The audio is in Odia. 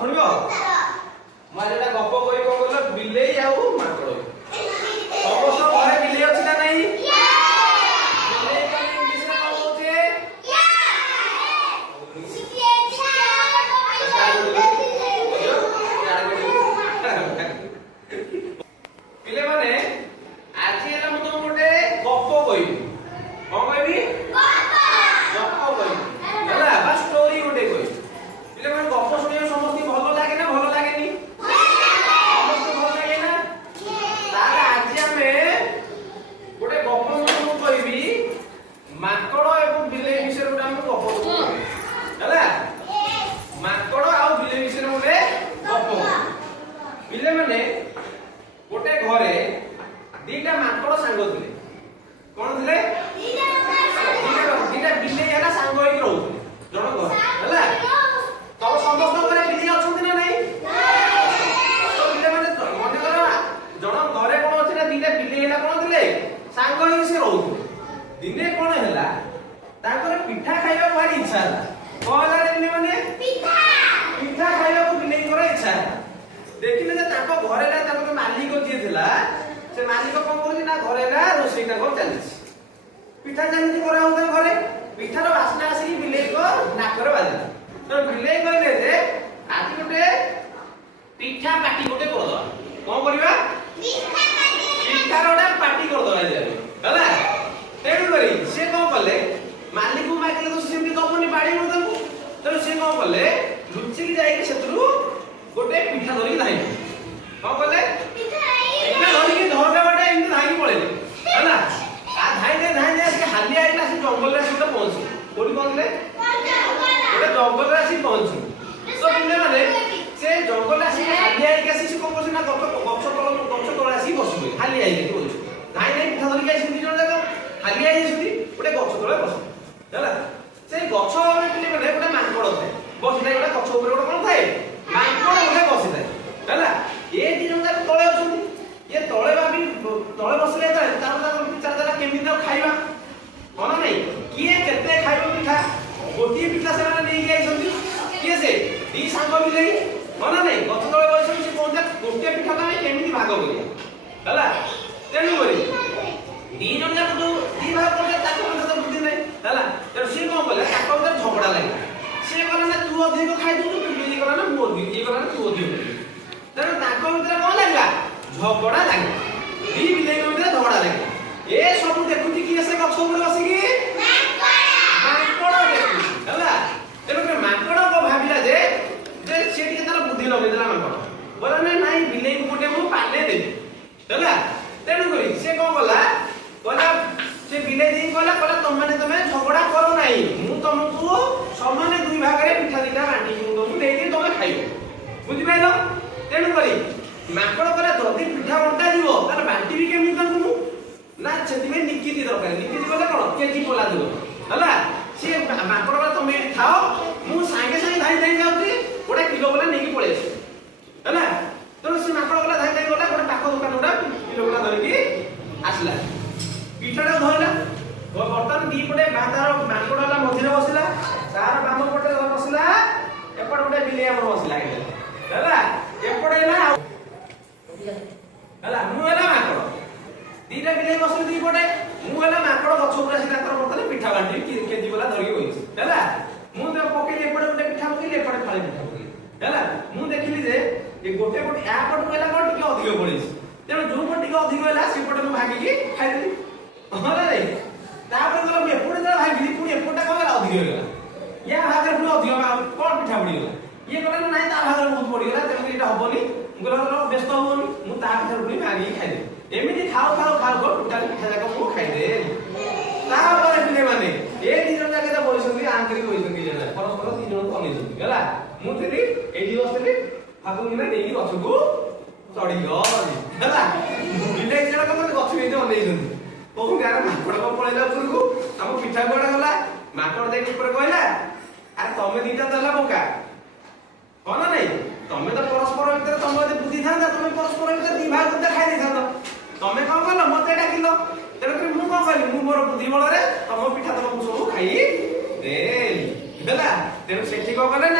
ଶୁଣିବ ମୁଁ ଆଜି ଗୋଟେ ଗପ କହି କଣ କହିଲ ବିଲେଇ ଆଉ ମାଙ୍କଡ। ସମସ୍ତ ଘରେ ବିଲେଇ ଅଛି ନା ନାହିଁ? ବିଲେଇ ମାନେ ଇଂଲିଶରେ କଣ କହୁଛେ? ପିଲେ ମାନେ ଆଜି ହେଲା ମୁଁ ତମକୁ ଗୋଟେ ଗପ କହିବି। କଣ କହିବି? ଗପ କହିବି ହେଲା ବା ଷ୍ଟୋରି ଗୋଟେ କହିବି। ପିଲେ ମାନେ ଗପ ଶୁଣିବାକୁ ସମସ୍ତଙ୍କୁ ଭଲ ଲାଗେ ନା ଭଲ ଲାଗେନି? ସମସ୍ତଙ୍କୁ ଭଲ ଲାଗେ ନା? ତାହେଲେ ଆଜି ଆମେ ଗୋଟେ ଗପ ମୁଁ କହିବି ମାଙ୍କଡ ଏବଂ ବିଲେଇ ବିଷୟରେ ଗୋଟେ ଆମେ ଗପ କହିବି ହେଲା। ମାଙ୍କଡ ଆଉ ବିଲେଇ ବିଷୟରେ ଗୋଟେ ଗପ। ପିଲେ ମାନେ ଗୋଟେ ଘରେ ଦିଟା ମାଙ୍କଡ ସାଙ୍ଗ ଥିଲେ। କଣ ଥିଲେ? ଦିଟା ବିଲେଇ ହେଲା ସାଙ୍ଗ ହେଇକି ରହୁଥିଲେ ଜଣ ଘର ହେଲା। ତମ ସମସ୍ତଙ୍କ ଘରେ ବିଲେଇ ଅଛନ୍ତି ନା ନାହିଁ? ପିଲେ ମାନେ ମନେକର ଜଣ ଘରେ କଣ ଅଛି ନା ଦିଟା ବିଲେଇ ହେଲା କଣ ଥିଲେ ସାଙ୍ଗ ହେଇକି ସେ ରହୁଥିଲେ। ଦିନେ କଣ ହେଲା ତାଙ୍କର ପିଠା ଖାଇବାକୁ ଭାରି ଇଚ୍ଛା ହେଲା। କଣ ହେଲା ବିଲେଇ ମାନେ? ପିଠା ଖାଇବାକୁ ବିଲେଇଙ୍କର ଇଚ୍ଛା ହେଲା। ଦେଖିଲେ ଯେ ତାଙ୍କ ଘରେ ନା ତାଙ୍କ ମାଲିକ ଯିଏ ଥିଲା ସେ ମାଲିକ କଣ କରୁଛି ନା ଘରେ ନା ରୋଷେଇ ତାଙ୍କର ଚାଲିଛି। ପିଠା ଚାଲିଛି କରାହଉଥିଲା ଘରେ। ପିଠାର ବାସ୍ନା ଆସିକି ବିଲେଇଙ୍କ ନାକରେ ବାଜିଲା। ତ ବିଲେଇ କହିଲେ ଯେ ଆଜି ଗୋଟେ ପିଠା ପାଟି ଗୋଟେ କରିଦବା। କଣ କରିବା? ପିଠାର ଗୋଟେ ପାଟି କରିଦବା ହେଲା। ତେଣୁ କରି ସେ କଣ କଲେ ମାଲିକକୁ ମାଗିଲେ ତ ସେମିତି ଦବନି ବାଡିବ ତାଙ୍କୁ। ତେଣୁ ସେ କଣ କଲେ ଲୁଚିକି ଯାଇକି ସେଥିରୁ ଗୋଟେ ପିଠା ଧରିକି ଧାଇଁଲେ। କଣ କଲେ? ପିଠା ଧରିକି ଝରକା ବାଟେ ଏମିତି ଧାଇଁକି ପଳେଇଲେ ହେଲା। ଧାଇଁ ଆସିକି ହାଲିଆ ହେଇକି ଆସି ଜଙ୍ଗଲରେ ଆସି ଗୋଟେ ପହଞ୍ଚିଲେ। କୋଉଠି ପହଞ୍ଚିଲେ? ଗୋଟେ ଜଙ୍ଗଲରେ ଆସି ପହଞ୍ଚିଲେ। ତ ପିଲାମାନେ ସେ ଜଙ୍ଗଲରେ ଆସିକି ହାଲିଆ ହେଇକି ଆସି ସେ କଣ କରୁଛନ୍ତି ନା ଗଛ ତଳେ ଆସିକି ବସିବେ। ହାଲିଆ ହେଇକି ବସିବେ। ଧାଇଁ ପିଠା ଧରିକି ଆସିଛନ୍ତି ଦି ଜଣ ଯାକ ହାଲିଆ ହେଇଛନ୍ତି ଗୋଟେ ଗଛ ତଳେ ବସିଲେ ହେଲା। ସେଇ ଗଛ ପିଲାମାନେ ଗୋଟେ ମାଙ୍କଡ ଥାଏ ବସିଥାଏ। ଗୋଟେ ଗଛ ଉପରେ ଗୋଟେ କଣ ଥାଏ? ମାଙ୍କଡ ଗୋଟେ ବସିଥାଏ ହେଲା। ଏ ଦି ଜଣ ଯାକ ତଳେ ଅଛନ୍ତି। ଇଏ ତଳେ ଭାବି ତଳେ ବସିଲେ ତାର ବିଚାର ଦେଲା କେମିତି ଆଉ ଖାଇବା ମନ ନାହିଁ। କିଏ କେତେ ଖାଇବ ପିଠା? ଗୋଟିଏ ପିଠା ସେମାନେ ନେଇକି ଯାଇଛନ୍ତି। କିଏ ସେ? ଦି ସାଙ୍ଗ ବିଲେଇ ମନ ନାହିଁ। ଗଛ ତଳେ ବସିଛନ୍ତି। ସେ କହୁଛନ୍ତି ଗୋଟିଏ ପିଠା ଆମେ କେମିତି ଭାଗ କରିବା ହେଲା। ତେଣୁ କରି ଦି ଜଣ ଯାକ ଯୋଉ ଦି ଭାଗ କଲେ ତାଙ୍କ ମନରେ ବୁଦ୍ଧି ନାହିଁ ହେଲା। ତେଣୁ ସିଏ କଣ କଲେ ତାଙ୍କ ଭିତରେ ଝଗଡା ଲାଗିଲା। ସିଏ କହିଲା ନା ତୁ ଅଧିକ ଖାଇଦଉଛୁ, ତୁ ବିଲେଇ କଲା ନା ମୁଁ ଅଧିକ, ଇଏ କଲା ନା ତୁ ଅଧିକ। ତେଣୁ ତାଙ୍କ ଭିତରେ କଣ ଲାଗିଲା? ଝଗଡା ଲାଗିଲା। ଦି ବିଲେଇଙ୍କ ଭିତରେ ଝଗଡା ଲାଗିଲା। ଏ ସବୁ ଦେଖୁଛି କିଏ? ସେ ଗଛ ଉପରେ ବସିକି ମାଙ୍କଡ ଦେଖୁଛି ହେଲା। ତେଣୁ ମାଙ୍କଡ ଭାବିଲା ଯେ ସେ ଟିକେ ତାର ବୁଦ୍ଧି ଲଗେଇଦେଲା। ମାଙ୍କଡ କହିଲା ନାଇଁ ବିଲେଇକୁ ଗୋଟେ ମୁଁ ପାନେ ଦେବି ହେଲା। ତେଣୁ କରି ସେ କଣ କଲା କହିଲା ସେ ବିଲେଇ ଦେଇକି କହିଲା ତମେ ଝଗଡା କର ନାହିଁ, ମୁଁ ତମକୁ ସମାନ ଦୁଇ ଭାଗରେ ପିଠା ଦିଟା ବାଣ୍ଟିକି ମୁଁ ତମକୁ ଦେଇଦେବି, ତମେ ଖାଇବ। ବୁଝିପାରିଲ? ତେଣୁ କରି ମାଙ୍କଡ କହିଲା ଯଦି ପିଠା ବଣ୍ଟା ଯିବ ତାହେଲେ ବାଣ୍ଟିବି କେମିତି ତାଙ୍କୁ ମୁଁ? ନା ସେଥିପାଇଁ ନିକିତି ଦରକାର। ନିକିତି କଲେ କଣ? କେଜି ପୋଲା ଯିବ ହେଲା। ସିଏ ମାଙ୍କଡ କହିଲା ତମେ ଖାଅ, ମୁଁ ସାଙ୍ଗେ ସାଙ୍ଗେ ଧାଇଁ ଯାଉଛି ଗୋଟେ କିଲୋ ପୋଲା ନେଇକି ପଳେଇ ଆସିବି ହେଲା। ତେଣୁ ସେ ମାଙ୍କଡ ଗଲା ଧାଇଁ ଗଲା ଗୋଟେ ପାଖ ଦୋକାନ ଗୋଟେ କିଲୋ ପୋଲା ଧରିକି ଆସିଲା। ପିଠାଟା ଧରିଲା। ବର୍ତ୍ତମାନ ଦି ପଟେ ତାର ମାଙ୍କଡ ହେଲା ମଝିରେ ବସିଲା, ତାର ବାମ ପଟେ ବସିଲା, ଏପଟେ ଗୋଟେ ବିଲେଇ ଆମର ବସିଲା ହେଲା। ଏପଟେ ହେଲା ହେଲା ମୁଁ ହେଲା ମାଙ୍କଡ। ଦିଟା ବିଲେଇ ବସିଲେ ଦି ପଟେ। ମୁଁ ହେଲା ମାଙ୍କଡ ଗଛ ଉପରେ ଆସି ତାଙ୍କର ବର୍ତ୍ତମାନ ପିଠା ବାଣ୍ଟିକି କେଜି ପୋଲା ଧରିକି ବସିଛି ହେଲା। ମୁଁ ତ ପକେଇଲି ଏପଟେ ଗୋଟେ ପିଠା ପକେଇଲି, ଏପଟେ ଫାଳେ ପିଠା ପକେଇଲି ହେଲା। ମୁଁ ଦେଖିଲି ଯେ ଗୋଟେ ୟା ପଟକୁ ହେଲା କଣ ଟିକେ ଅଧିକ ପଡିଛି। ତେଣୁ ଯୋଉ ପଟେ ଟିକେ ଅଧିକ ହେଲା ସେପଟେ ମୁଁ ଭାଙ୍ଗିକି ଖାଇଦେଲି ହଁ ନା ନାଇଁ। ତାପରେ ଗଲା ମୁଁ ଏପଟେ ଯେତେବେଳେ ଭାଙ୍ଗିଲି ପୁଣି ଏପଟେ କଣ ହେଲା ଅଧିକ ହେଇଗଲା। ୟା ଭାଗରେ ପୁଣି ଅଧିକ କଣ ପିଠା ପଡିଗଲା। ଇଏ କହିଲା ନାଇଁ ତା ଭାଗରେ ବହୁତ ପଡିଗଲା, ତେଣୁ ଏଇଟା ହବନି। ମୁଁ କହିଲା ବ୍ୟସ୍ତ ହବନି, ମୁଁ ତା ଭିତରେ ପୁଣି ଭାଙ୍ଗିକି ଖାଇଦେଲି। ଏମିତି ଖାଉ ଟୋଟାଲି ପିଠା ଯାକ ମୁଁ ଖାଇଦେଲି। ତାପରେ ପିଲେମାନେ ଏ ଦି ଜଣ ଯାକ ବସିଛନ୍ତି ଆଙ୍କରି ବସିଛନ୍ତି ପରସ୍ପର ଦି ଜଣକୁ ଅନେଇଛନ୍ତି ହେଲା। ମୁଁ ଥିଲି ଏଇଠି ବସିଥିଲି ଭାବୁକିନା ନେଇକି ଗଛକୁ ଚଢିଗଲି ହେଲା। ବିଲେଇ ଦି ଜଣକ ଗଛ ଏଇଠି ଅନେଇଛନ୍ତି। କହୁଛନ୍ତି ଆରେ ମାଙ୍କଡ କଣ ପଳେଇଲା ଉପରକୁ, ଆମ ପିଠା କୁଆଡେ ଗଲା? ମାଙ୍କଡ ଯାଇକି ଉପରେ କହିଲା ଆରେ ତମେ ଦିଟା ତ ହେଲା ବୋକା ହଁ ନା ନାଇଁ। ତମେ ତ ପରସ୍ପର ଭିତରେ ତମ ଯଦି ବୁଦ୍ଧି ଥାନ୍ତା ତମେ ପରସ୍ପର ଭିତରେ ଦି ଭାଗ ଖାଇ ଦେଇଥାନ୍ତ। ତମେ କଣ କଲ? ମତେ ଡାକିଲ। ତେଣୁକରି ମୁଁ କଣ କଲି? ମୁଁ ମୋର ବୁଦ୍ଧି ବଳରେ ତମ ପିଠା ତମକୁ ସବୁ ଖାଇ ଦେଲି ହେଲା। ତେଣୁ ସେଠି କଣ କଲେ ନା